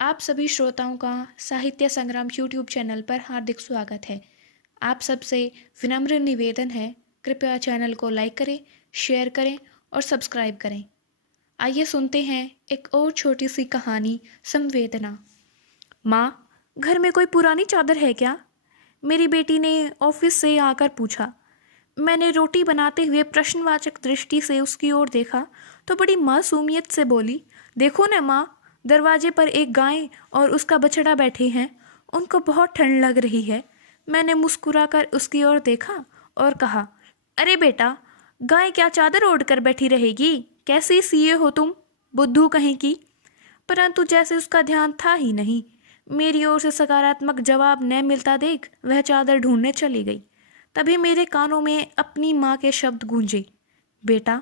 आप सभी श्रोताओं का साहित्य संग्राम यूट्यूब चैनल पर हार्दिक स्वागत है। आप सबसे विनम्र निवेदन है, कृपया चैनल को लाइक करें, शेयर करें और सब्सक्राइब करें। आइए सुनते हैं एक और छोटी सी कहानी, संवेदना। माँ, घर में कोई पुरानी चादर है क्या? मेरी बेटी ने ऑफिस से आकर पूछा। मैंने रोटी बनाते हुए प्रश्नवाचक दृष्टि से उसकी ओर देखा तो बड़ी मासूमियत से बोली, देखो न माँ, दरवाजे पर एक गाय और उसका बछड़ा बैठे हैं। उनको बहुत ठंड लग रही है। मैंने मुस्कुराकर उसकी ओर देखा और कहा, अरे बेटा, गाय क्या चादर ओढ़ कर बैठी रहेगी? कैसी सीए हो तुम, बुद्धू कहीं की। परंतु जैसे उसका ध्यान था ही नहीं। मेरी ओर से सकारात्मक जवाब न मिलता देख वह चादर ढूंढने चली गई। तभी मेरे कानों में अपनी माँ के शब्द गूंजे, बेटा,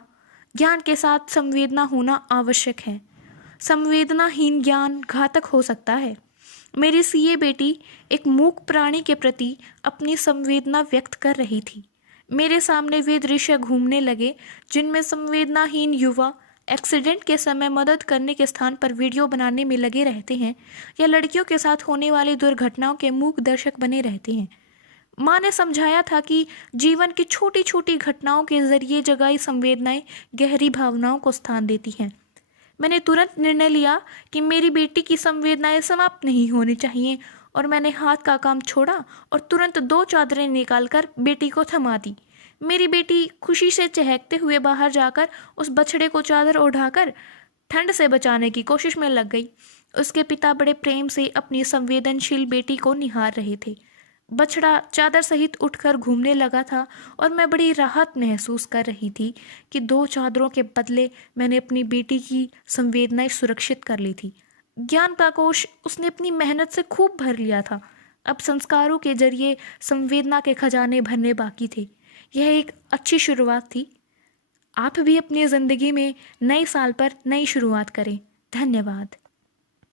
ज्ञान के साथ संवेदना होना आवश्यक है। संवेदनाहीन ज्ञान घातक हो सकता है। मेरी सीए बेटी एक मूक प्राणी के प्रति अपनी संवेदना व्यक्त कर रही थी। मेरे सामने वे दृश्य घूमने लगे जिनमें संवेदनाहीन युवा एक्सीडेंट के समय मदद करने के स्थान पर वीडियो बनाने में लगे रहते हैं या लड़कियों के साथ होने वाली दुर्घटनाओं के मूक दर्शक बने रहते हैं। माँ ने समझाया था कि जीवन की छोटी छोटी घटनाओं के जरिए जगाई संवेदनाएं गहरी भावनाओं को स्थान देती हैं। मैंने तुरंत निर्णय लिया कि मेरी बेटी की संवेदनाएं समाप्त नहीं होनी चाहिए और मैंने हाथ का काम छोड़ा और तुरंत 2 चादरें निकालकर बेटी को थमा दी। मेरी बेटी खुशी से चहकते हुए बाहर जाकर उस बछड़े को चादर ओढ़ाकर ठंड से बचाने की कोशिश में लग गई। उसके पिता बड़े प्रेम से अपनी संवेदनशील बेटी को निहार रहे थे। बछड़ा चादर सहित उठकर घूमने लगा था और मैं बड़ी राहत महसूस कर रही थी कि 2 चादरों के बदले मैंने अपनी बेटी की संवेदनाएं सुरक्षित कर ली थी। ज्ञान का कोश उसने अपनी मेहनत से खूब भर लिया था। अब संस्कारों के जरिए संवेदना के खजाने भरने बाकी थे। यह एक अच्छी शुरुआत थी। आप भी अपनी ज़िंदगी में नए साल पर नई शुरुआत करें। धन्यवाद।